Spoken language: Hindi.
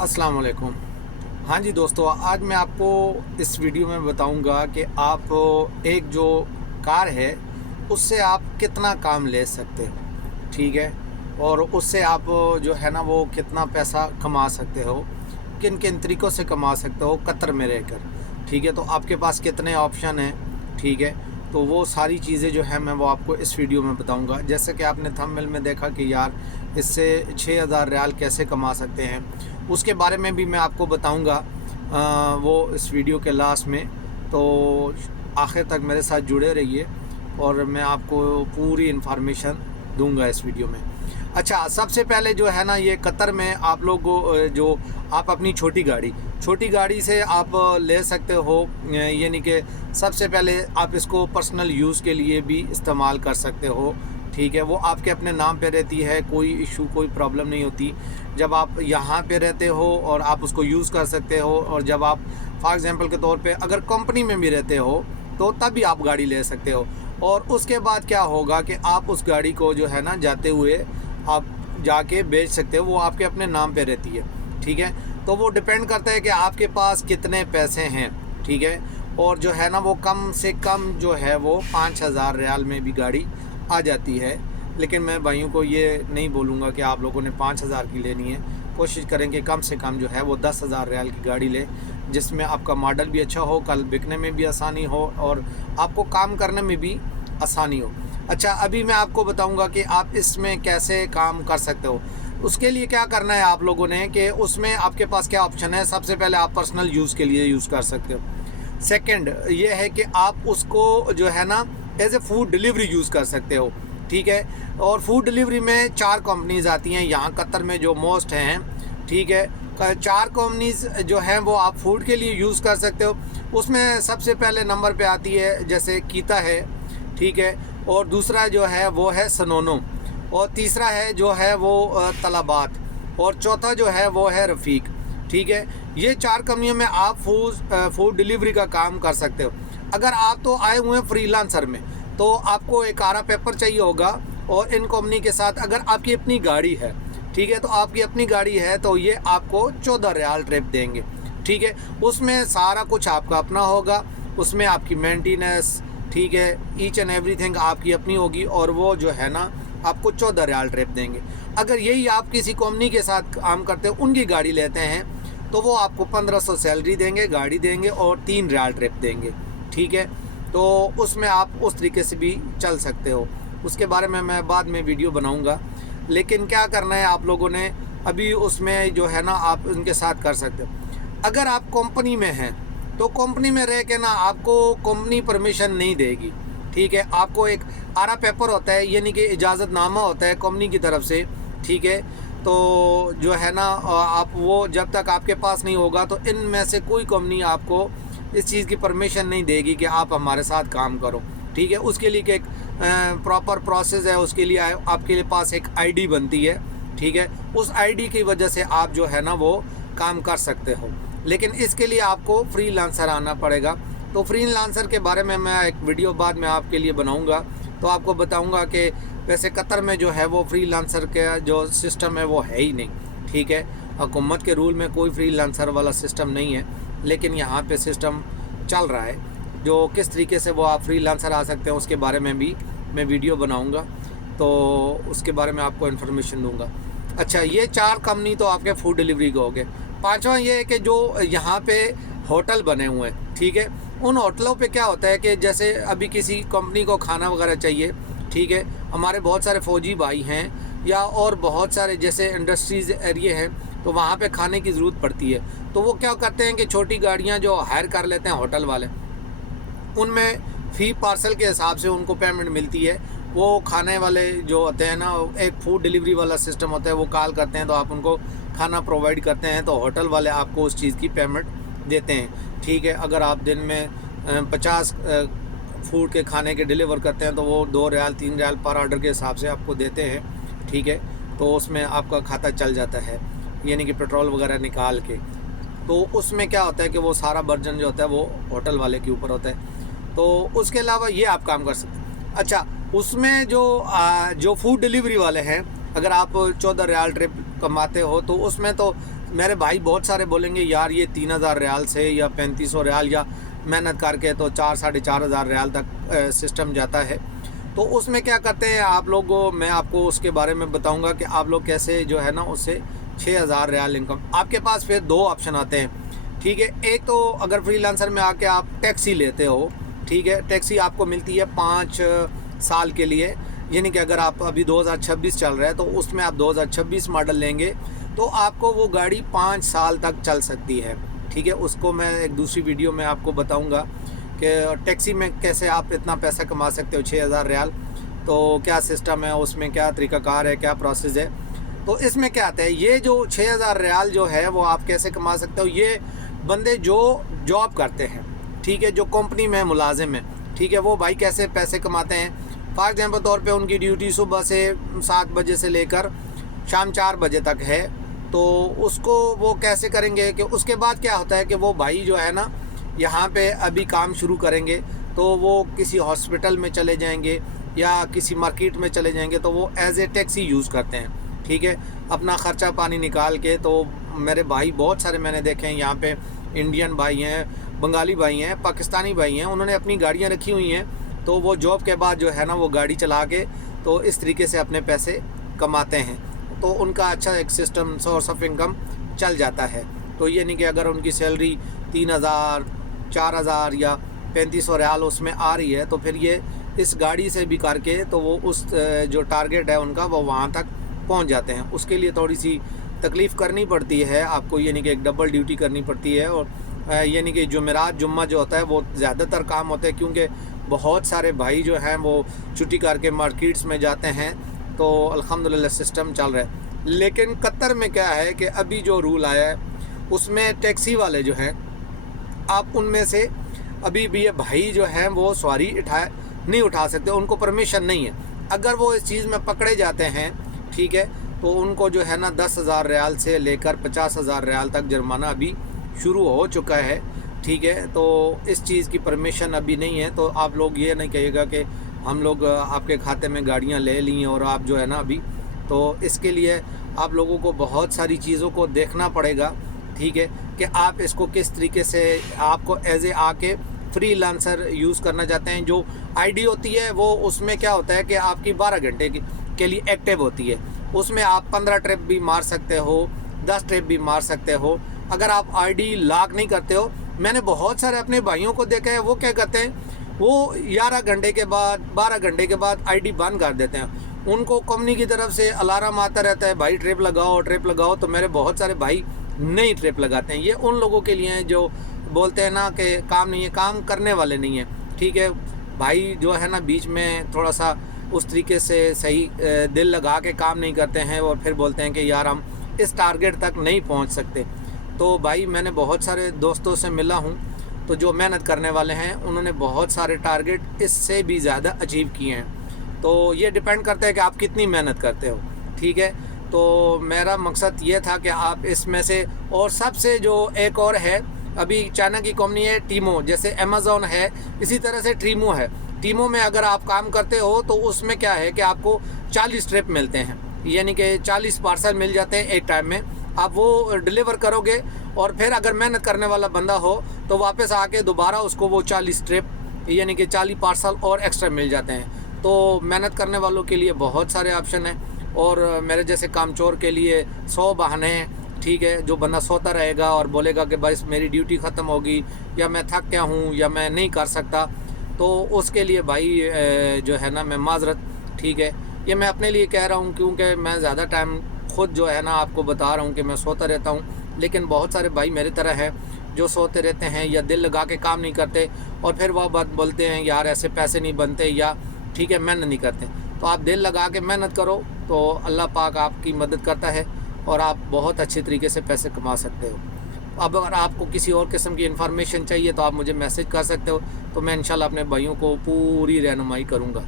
अस्सलाम वालेकुम। हाँ जी दोस्तों, आज मैं आपको इस वीडियो में बताऊंगा कि आप एक जो कार है उससे आप कितना काम ले सकते हो, ठीक है। और उससे आप जो है ना वो कितना पैसा कमा सकते हो, किन किन तरीक़ों से कमा सकते हो कतर में रहकर, ठीक है। तो आपके पास कितने ऑप्शन हैं, ठीक है। तो वो सारी चीज़ें जो है मैं वो आपको इस वीडियो में बताऊंगा। जैसे कि आपने थंबनेल में देखा कि यार इससे 6000 रियाल कैसे कमा सकते हैं, उसके बारे में भी मैं आपको बताऊंगा वो इस वीडियो के लास्ट में। तो आखिर तक मेरे साथ जुड़े रहिए और मैं आपको पूरी इन्फॉर्मेशन दूंगा इस वीडियो में। अच्छा, सबसे पहले जो है ना ये कतर में आप लोग जो आप अपनी छोटी गाड़ी से आप ले सकते हो, यानी कि सबसे पहले आप इसको पर्सनल यूज़ के लिए भी इस्तेमाल कर सकते हो, ठीक है। वो आपके अपने नाम पे रहती है, कोई इशू कोई प्रॉब्लम नहीं होती। जब आप यहाँ पे रहते हो और आप उसको यूज़ कर सकते हो, और जब आप फॉर एग्ज़ाम्पल के तौर पे अगर कंपनी में भी रहते हो तो तब भी आप गाड़ी ले सकते हो। और उसके बाद क्या होगा कि आप उस गाड़ी को जो है ना जाते हुए आप जाके बेच सकते हो, वो आपके अपने नाम पे रहती है, ठीक है। तो वो डिपेंड करता है कि आपके पास कितने पैसे हैं, ठीक है। और जो है ना वो कम से कम जो है वो 5000 रियाल में भी गाड़ी आ जाती है। लेकिन मैं भाइयों को ये नहीं बोलूँगा कि आप लोगों ने 5000 की लेनी है। कोशिश करें कि कम से कम जो है वो 10,000 रियाल की गाड़ी लें, जिसमें आपका मॉडल भी अच्छा हो, कल बिकने में भी आसानी हो और आपको काम करने में भी आसानी हो। अच्छा, अभी मैं आपको बताऊंगा कि आप इसमें कैसे काम कर सकते हो। उसके लिए क्या करना है आप लोगों ने कि उसमें आपके पास क्या ऑप्शन है। सबसे पहले आप पर्सनल यूज़ के लिए यूज़ कर सकते हो। सेकंड ये है कि आप उसको जो है ना as a food delivery use कर सकते हो, ठीक है। और फूड डिलीवरी में 4 कंपनीज़ आती हैं यहाँ कतर में जो मोस्ट हैं, ठीक है। 4 कंपनीज़ जो हैं वो आप फूड के लिए यूज़ कर सकते हो। उसमें सबसे पहले नंबर पे आती है जैसे कीता है, ठीक है। और दूसरा जो है वो है सनोनो, और तीसरा है जो है वो तलाबात, और चौथा जो है वो है रफ़ीक, ठीक है। ये 4 कंपनियों में आप फूड डिलीवरी का काम कर सकते हो। अगर आप तो आए हुए हैं फ्रीलांसर में, तो आपको एक आरा पेपर चाहिए होगा। और इन कंपनी के साथ अगर आपकी अपनी गाड़ी है, ठीक है, तो आपकी अपनी गाड़ी है तो ये आपको 14 रियाल ट्रिप देंगे, ठीक है। उसमें सारा कुछ आपका अपना होगा, उसमें आपकी मेंटेनेंस, ठीक है, ईच एंड एवरीथिंग आपकी अपनी होगी, और वो जो है ना आपको 14 रियाल ट्रिप देंगे। अगर यही आप किसी कंपनी के साथ काम करते हो, उनकी गाड़ी लेते हैं, तो वो आपको 1500 सैलरी देंगे, गाड़ी देंगे और 3 रियाल ट्रिप देंगे, ठीक है। तो उसमें आप उस तरीके से भी चल सकते हो। उसके बारे में मैं बाद में वीडियो बनाऊंगा। लेकिन क्या करना है आप लोगों ने, अभी उसमें जो है ना आप उनके साथ कर सकते हो। अगर आप कंपनी में हैं तो कंपनी में रह के ना आपको कंपनी परमिशन नहीं देगी, ठीक है। आपको एक आरा पेपर होता है, यानी कि इजाज़तनामा होता है कंपनी की तरफ से, ठीक है। तो जो है ना आप वो जब तक आपके पास नहीं होगा तो इनमें से कोई कंपनी आपको इस चीज़ की परमिशन नहीं देगी कि आप हमारे साथ काम करो, ठीक है। उसके लिए एक प्रॉपर प्रोसेस है, उसके लिए आपके लिए पास एक आईडी बनती है, ठीक है। उस आईडी की वजह से आप जो है ना वो काम कर सकते हो। लेकिन इसके लिए आपको फ्रीलांसर आना पड़ेगा। तो फ्रीलांसर के बारे में मैं एक वीडियो बाद में आपके लिए बनाऊंगा, तो आपको बताऊंगा कि वैसे कतर में जो है वो फ्रीलांसर का जो सिस्टम है वो है ही नहीं, ठीक है। हुकूमत के रूल में कोई फ्रीलांसर वाला सिस्टम नहीं है, लेकिन यहाँ पे सिस्टम चल रहा है। जो किस तरीके से वो आप फ्रीलांसर आ सकते हैं उसके बारे में भी मैं वीडियो बनाऊंगा, तो उसके बारे में आपको इन्फॉर्मेशन दूंगा। अच्छा, ये 4 कंपनी तो आपके फूड डिलीवरी के हो गए। पाँचवा ये है कि जो यहाँ पे होटल बने हुए हैं, ठीक है। उन होटलों पे क्या होता है कि जैसे अभी किसी कंपनी को खाना वगैरह चाहिए, ठीक है। हमारे बहुत सारे फ़ौजी भाई हैं या और बहुत सारे जैसे इंडस्ट्रीज़ एरिए हैं, तो वहाँ पे खाने की ज़रूरत पड़ती है। तो वो क्या करते हैं कि छोटी गाड़ियाँ जो हायर कर लेते हैं होटल वाले, उनमें फ़ी पार्सल के हिसाब से उनको पेमेंट मिलती है। वो खाने वाले जो होते हैं ना, एक फूड डिलीवरी वाला सिस्टम होता है, वो कॉल करते हैं तो आप उनको खाना प्रोवाइड करते हैं, तो होटल वाले आपको उस चीज़ की पेमेंट देते हैं, ठीक है। अगर आप दिन में 50 फूड के खाने के डिलीवर करते हैं तो वो 2 रियाल 3 रियाल पर ऑर्डर के हिसाब से आपको देते हैं, ठीक है। तो उसमें आपका खाता चल जाता है, यानी कि पेट्रोल वगैरह निकाल के। तो उसमें क्या होता है कि वो सारा बर्डन जो होता है वो होटल वाले के ऊपर होता है। तो उसके अलावा ये आप काम कर सकते हैं। अच्छा, उसमें जो फूड डिलीवरी वाले हैं, अगर आप 14 रियाल ट्रिप कमाते हो तो उसमें तो मेरे भाई बहुत सारे बोलेंगे यार ये 3000 रियाल से या 3500 रियाल या मेहनत करके तो 4-4.5 हज़ार रियाल तक सिस्टम जाता है। तो उसमें क्या करते हैं आप लोग, मैं आपको उसके बारे में बताऊंगा कि आप लोग कैसे जो है ना उससे 6000 रियाल इनकम। आपके पास फिर दो ऑप्शन आते हैं, ठीक है। एक तो अगर फ्रीलांसर में आके आप टैक्सी लेते हो, ठीक है, टैक्सी आपको मिलती है 5 साल के लिए, यानी कि अगर आप अभी 2026 चल रहा है तो उसमें आप 2026 मॉडल लेंगे तो आपको वो गाड़ी 5 साल तक चल सकती है, ठीक है। उसको मैं एक दूसरी वीडियो में आपको बताऊंगा कि टैक्सी में कैसे आप इतना पैसा कमा सकते हो 6000 रियाल। तो क्या सिस्टम है उसमें, क्या तरीक़ाकार है, क्या प्रोसेस है। तो इसमें क्या आता है, ये जो 6000 रियाल जो है वो आप कैसे कमा सकते हो। ये बंदे जो जॉब करते हैं, ठीक है, जो कंपनी में मुलाजिम है, ठीक है, वो भाई कैसे पैसे कमाते हैं। फॉर एग्जाम्पल तौर पे उनकी ड्यूटी सुबह से 7 बजे से लेकर शाम 4 बजे तक है। तो उसको वो कैसे करेंगे कि उसके बाद क्या होता है कि वो भाई जो है ना यहाँ पे अभी काम शुरू करेंगे तो वो किसी हॉस्पिटल में चले जाएंगे या किसी मार्केट में चले जाएंगे तो वो एज ए टैक्सी यूज़ करते हैं, ठीक है, अपना ख़र्चा पानी निकाल के। तो मेरे भाई बहुत सारे मैंने देखे हैं यहाँ पे, इंडियन भाई हैं, बंगाली भाई हैं, पाकिस्तानी भाई हैं, उन्होंने अपनी गाड़ियाँ रखी हुई हैं। तो वो जॉब के बाद जो है ना वो गाड़ी चला के तो इस तरीके से अपने पैसे कमाते हैं। तो उनका अच्छा एक सिस्टम सोर्स ऑफ इनकम चल जाता है। तो ये नहीं कि अगर उनकी सैलरी 3000, 4000 या 3500 रियाल उसमें आ रही है तो फिर ये इस गाड़ी से भी करके तो वो उस जो टारगेट है उनका वो वहाँ तक पहुँच जाते हैं। उसके लिए थोड़ी सी तकलीफ़ करनी पड़ती है आपको, ये नहीं कि एक डबल ड्यूटी करनी पड़ती है। और ये नहीं कि जुमेरात जुम्मा जो होता है वो ज़्यादातर काम होते हैं, क्योंकि बहुत सारे भाई जो हैं वो छुट्टी करके मार्केट्स में जाते हैं। तो अल्हम्दुलिल्लाह सिस्टम चल रहा है। लेकिन कतर में क्या है कि अभी जो रूल आया है उसमें टैक्सी वाले जो हैं, आप उनमें से अभी भी ये भाई जो हैं वो सवारी नहीं उठा सकते, उनको परमिशन नहीं है। अगर वो इस चीज़ में पकड़े जाते हैं, ठीक है, तो उनको जो है ना 10,000 रियाल से लेकर 50,000 रियाल तक जुर्माना अभी शुरू हो चुका है, ठीक है। तो इस चीज़ की परमिशन अभी नहीं है। तो आप लोग ये नहीं कहिएगा कि हम लोग आपके खाते में गाड़ियाँ ले ली और आप जो है ना अभी, तो इसके लिए आप लोगों को बहुत सारी चीज़ों को देखना पड़ेगा, ठीक है, कि आप इसको किस तरीके से आपको एज ए आके फ्रीलांसर यूज़ करना चाहते हैं। जो आईडी होती है वो उसमें क्या होता है कि आपकी 12 घंटे के लिए एक्टिव होती है। उसमें आप 15 ट्रिप भी मार सकते हो, 10 ट्रिप भी मार सकते हो। अगर आप आईडी लॉक नहीं करते हो, मैंने बहुत सारे अपने भाइयों को देखा है, वो क्या करते हैं, वो 11 घंटे के बाद 12 घंटे के बाद आईडी बंद कर देते हैं। उनको कंपनी की तरफ से अलार्म आता रहता है, भाई ट्रिप लगाओ ट्रिप लगाओ। तो मेरे बहुत सारे भाई नहीं ट्रिप लगाते हैं। ये उन लोगों के लिए हैं जो बोलते हैं ना कि काम नहीं है, काम करने वाले नहीं हैं, ठीक है। भाई जो है ना बीच में थोड़ा सा उस तरीके से सही दिल लगा के काम नहीं करते हैं और फिर बोलते हैं कि यार हम इस टारगेट तक नहीं पहुंच सकते। तो भाई मैंने बहुत सारे दोस्तों से मिला हूं, तो जो मेहनत करने वाले हैं उन्होंने बहुत सारे टारगेट इससे भी ज़्यादा अचीव किए हैं। तो ये डिपेंड करता है कि आप कितनी मेहनत करते हो, ठीक है। तो मेरा मकसद ये था कि आप इसमें से, और सबसे जो एक और है, अभी चाइना की कंपनी है टीमो, जैसे अमेज़ॉन है, इसी तरह से टीमो है। टीमो में अगर आप काम करते हो तो उसमें क्या है कि आपको 40 ट्रिप मिलते हैं, यानी कि 40 पार्सल मिल जाते हैं एक टाइम में। आप वो डिलीवर करोगे और फिर अगर मेहनत करने वाला बंदा हो तो वापस आके दोबारा उसको वो 40 ट्रिप यानी कि 40 पार्सल और एक्स्ट्रा मिल जाते हैं। तो मेहनत करने वालों के लिए बहुत सारे ऑप्शन हैं और मेरे जैसे कामचोर के लिए 100 बहाने हैं, ठीक है। जो बंदा सोता रहेगा और बोलेगा कि बस मेरी ड्यूटी ख़त्म होगी या मैं थक गया हूँ या मैं नहीं कर सकता, तो उसके लिए भाई जो है ना मैं माजरत, ठीक है। ये मैं अपने लिए कह रहा हूँ क्योंकि मैं ज़्यादा टाइम खुद जो है ना आपको बता रहा हूँ कि मैं सोता रहता हूँ। लेकिन बहुत सारे भाई मेरी तरह हैं जो सोते रहते हैं या दिल लगा के काम नहीं करते और फिर वह बात बोलते हैं यार ऐसे पैसे नहीं बनते या ठीक है मेहनत नहीं करते। तो आप दिल लगा के मेहनत करो तो अल्लाह पाक आपकी मदद करता है और आप बहुत अच्छे तरीके से पैसे कमा सकते हो। अब अगर आपको किसी और किस्म की इन्फॉर्मेशन चाहिए तो आप मुझे मैसेज कर सकते हो, तो मैं इंशाल्लाह अपने भाइयों को पूरी रहनुमाई करूँगा।